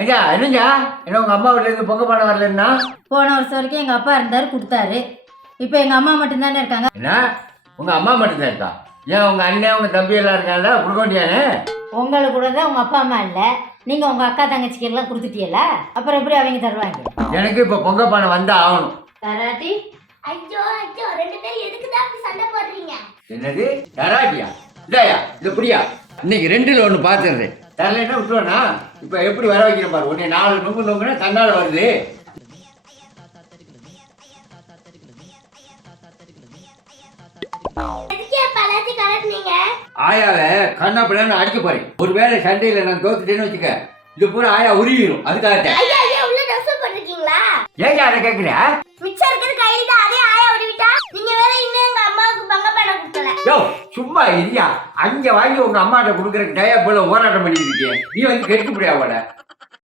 ஐயா என்னங்க என்ன உங்க அம்மா வீட்டுல இருந்து பொங்க பானை வரலன்னா? போன வருஷம் வரைக்கும் எங்கள் அப்பா இருந்தாரு கொடுத்தாரு. இப்போ எங்கள் அம்மா மட்டும்தானே இருக்காங்க. என்ன உங்க அம்மா மட்டும்தான் இருக்கா? ஏன் உங்க அண்ணன் உங்க தம்பி எல்லாம் இருக்காங்கல்ல, கொடுக்க வேண்டியானே? உங்களுக்கு கூட தான் உங்கள் அப்பா அம்மா இல்லை. நீங்கள் உங்கள் அக்கா தங்கச்சிக்கு எல்லாம் கொடுத்துட்டீங்களா? அப்புறம் எப்படி அவங்க தருவாங்க? எனக்கு இப்ப பொங்க பானை வந்தா ஆகணும். தராட்டி ஐயோ ஐயோ, ரெண்டு பேரும் எதுக்கு தான் அப்படி சண்டை போடுறீங்க? என்னது தராட்டியா? இல்லையா இது புரியா? இன்னைக்கு ரெண்டுல ஒண்ணு பாத்துறேன். தரலைன்னா விட்டுருவேனா? இப்ப எப்படி வர வைக்கிறேன் பாரு. உன்னை 4 நொங்கு நொங்குனா தன்னால வருது. எதுக்கே பழத்தி கலட்டுனீங்க? ஆயாவை கண்ணா பிள்ளைன்னு அடிக்க போறேன். ஒருவேளை சண்டையில நான் தோத்துட்டேன்னு வச்சுக்க, இது பூரா ஆயா உருவிடும். அதுக்காகத்தான். ஐயா ஐயா, உள்ள ட்ரெஸ் போட்டிருக்கீங்களா? ஏங்க அதை கேட்குற? மிச்சம் இருக்கிறது கையில தான், அதே ஆயா விட்டுவிட்டா. நீங்க வேற இன்னும் எங்க அம்மாவுக்கு பங்க பானை கொடுக்கல. யோ சும்மா இல்லையா, அங்க வாங்கி உங்க அம்மாட்ட கொடுக்கறதுக்கு டயா போல போராட்டம் பண்ணிட்டு இருக்கேன். நீ வந்து கெடுக்க முடியாது அவளை.